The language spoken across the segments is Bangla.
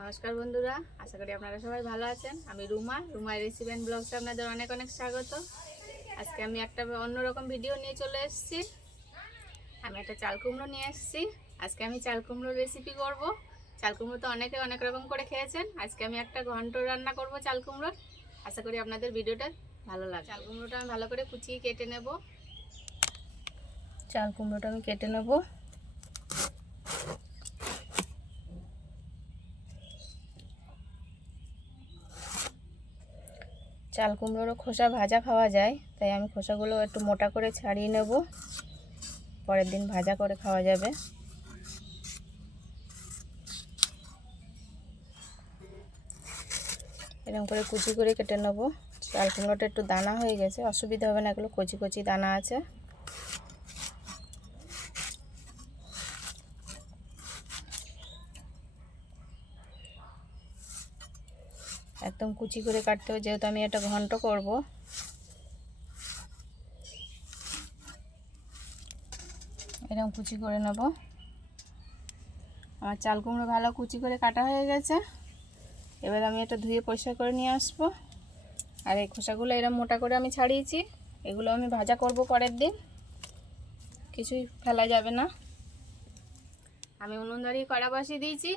নমস্কার বন্ধুরা, আশা করি আপনারা সবাই ভালো আছেন। আমি রুমা রেসিপি এন্ড ব্লগসে আপনাদের অনেক অনেক স্বাগত। আজকে আমি একটা অন্যরকম ভিডিও নিয়ে চলে এসেছি। আমি একটা চাল কুমড়ো নিয়ে এসেছি। আজকে আমি চাল কুমড়োর রেসিপি করব। চাল কুমড়ো তো অনেকে অনেক রকম করে খেয়েছেন। আজকে আমি একটা ঘন্ট রান্না করব চাল কুমড়োর। আশা করি আপনাদের ভিডিওটা ভালো লাগবে। চাল কুমড়োটা আমি ভালো করে কুচিয়ে কেটে নেব। চাল কুমড়োটা আমি কেটে নেব। চাল কুমড়োরও খোসা ভাজা খাওয়া যায়, তাই আমি খোসাগুলো একটু মোটা করে ছাড়িয়ে নেব, পরের দিন ভাজা করে খাওয়া যাবে। এরকম করে কুচি করে কেটে নেব। চাল কুমড়োটা একটু দানা হয়ে গেছে, অসুবিধা হবে না, এগুলো কচি কচি দানা আছে। একদম কুচি করে কাটতে হবে, যেহেতু আমি এটা ঘন্ট করব। এরকম কুচি করে নেব। আমার চাল কুমড়ো ভালো কুচি করে কাটা হয়ে গেছে। এবার আমি এটা ধুয়ে পরিষ্কার করে নিয়ে আসবো। আর এই খোসাগুলো এরকম মোটা করে আমি ছাড়িয়েছি, এগুলো আমি ভাজা করব পরের দিন, কিছুই ফেলা যাবে না। আমি উনুন ধরিয়ে কড়া বসিয়ে দিয়েছি।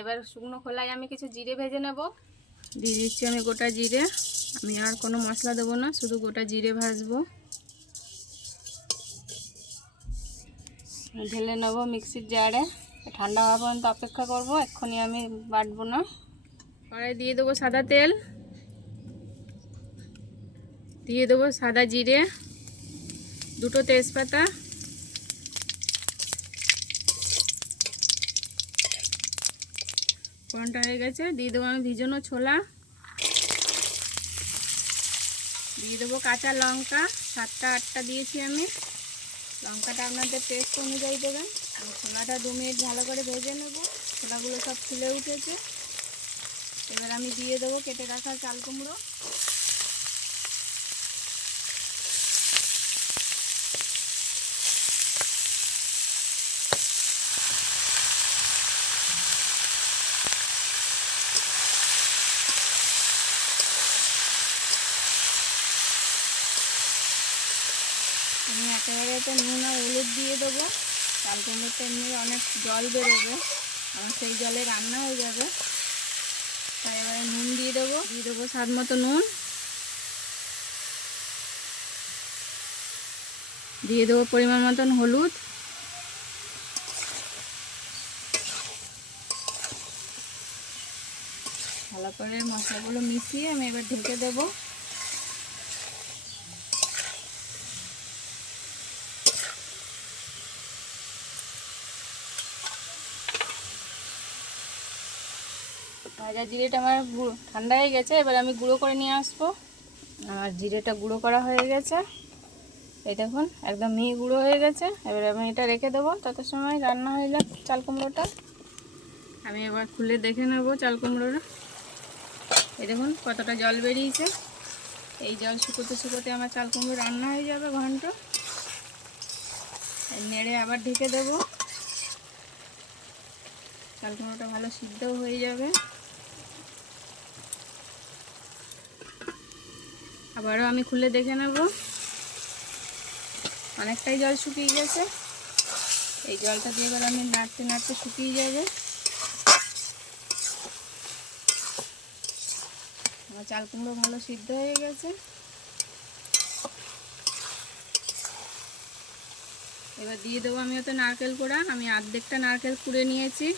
এবার শুকনো খোলায় আমি কিছু জিরে ভেজে নেব। দিয়ে দিচ্ছি আমি গোটা জিরে। আমি আর কোনো মশলা দেবো না, শুধু গোটা জিরে ভাজবো। ঢেলে নেব মিক্সির জারে। ঠান্ডা হওয়া পর্যন্ত অপেক্ষা করব, এক্ষুনি আমি বাটবো না। কড়াই দিয়ে দেবো সাদা তেল, দিয়ে দেবো সাদা জিরে, দুটো তেজপাতা, ফোড়নটা হয়ে গেছে। দিয়ে দেবো আমি ভিজানো ছোলা, দিয়ে দেবো কাঁচা লঙ্কা, 7টা 8টা দিয়েছি আমি। লঙ্কাটা আপনাদের টেস্ট অনুযায়ী দেবেন। ছোলাটা 2 মিনিট ভালো করে ভেজে নেব। ছোলাগুলো সব ফুলে উঠেছে। এবার আমি দিয়ে দেবো কেটে রাখা চাল কুমড়ো। আমি একেবারে তো নুন আর হলুদ দিয়ে দেবো। চাল কুমড়োতে এমনি অনেক জল বেরোবে, আমার সেই জলে রান্না হয়ে যাবে। তাই এবারে নুন দিয়ে দেবো স্বাদ মতো নুন, দিয়ে দেবো পরিমাণ মতন হলুদ। ভালো করে মশলাগুলো মিশিয়ে আমি এবার ঢেকে দেবো। ভাজা জিরেটা আমার ঠান্ডা হয়ে গেছে, এবার আমি গুঁড়ো করে নিয়ে আসবো। আমার জিরেটা গুঁড়ো করা হয়ে গেছে, এই দেখুন একদম মিহি গুঁড়ো হয়ে গেছে। এবার আমি এটা রেখে দেবো, তত সময় রান্না হয়ে যাক চাল কুমড়োটা। আমি এবার খুলে দেখে নেব চাল কুমড়োটা। এই দেখুন কতটা জল বেরিয়েছে। এই জল শুকোতে শুকোতে আমার চাল কুমড়ো রান্না হয়ে যাবে ঘন্ট। নেড়ে আবার ঢেকে দেবো, চাল কুমড়োটা ভালো সিদ্ধও হয়ে যাবে। আবারও আমি খুলে দেখে নেব, অনেকটাই জল শুকিয়ে গেছে। এই জলটা দিয়ে এবার আমি নাড়তে নাড়তে শুকিয়ে যাবে। আমার চাল কুমড়ো ভালো সিদ্ধ হয়ে গেছে। এবার দিয়ে দেবো আমি ওতে নারকেল কোড়া। আমি অর্ধেকটা নারকেল কুড়ে নিয়েছি।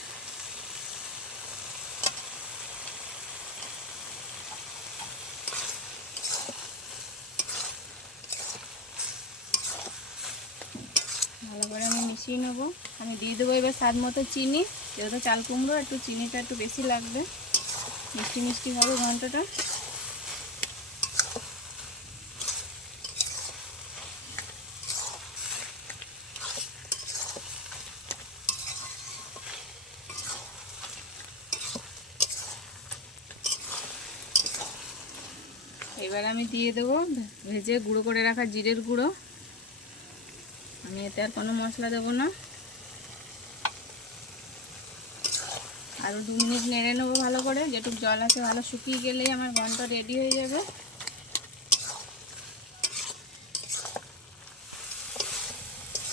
ভালো করে আমি মিশিয়ে নেবো। আমি দিয়ে দেবো এবার স্বাদ মতো চিনি, যেহেতু চাল কুমড়ো একটু চিনিটা একটু বেশি লাগবে, মিষ্টি মিষ্টি হবে ঘন্টটা। এবার আমি দিয়ে দেবো ভেজে গুঁড়ো করে রাখা জিরের গুঁড়ো। আমি এতে আর কোনো মশলা দেবো না। আরও 2 মিনিট নেড়ে নেবো ভালো করে, যেটুকু জল আছে ভালো শুকিয়ে গেলেই আমার ঘন্ট রেডি হয়ে যাবে।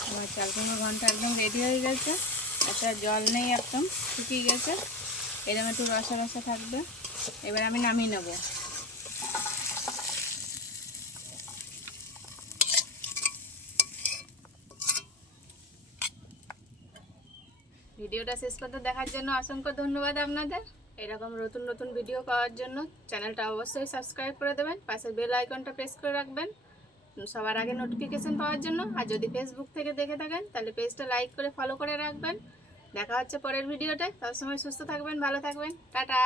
আমার চাল কুমড়োর ঘন্ট একদম রেডি হয়ে গেছে, একটা জল নেই, একদম শুকিয়ে গেছে, এরকম একটু রসা রসা থাকবে। এবার আমি নামিয়ে নেব। ভিডিওটা শেষ পর্যন্ত দেখার জন্য অসংখ্য ধন্যবাদ আপনাদের। এরকম নতুন নতুন ভিডিও পাওয়ার জন্য চ্যানেলটা অবশ্যই সাবস্ক্রাইব করে দেবেন, পাশের বেল আইকনটা প্রেস করে রাখবেন সবার আগে নোটিফিকেশন পাওয়ার জন্য। আর যদি ফেসবুক থেকে দেখে থাকেন তাহলে পেজটা লাইক করে ফলো করে রাখবেন। দেখা হচ্ছে পরের ভিডিওতে, ততসময় সুস্থ থাকবেন, ভালো থাকবেন, টাটা।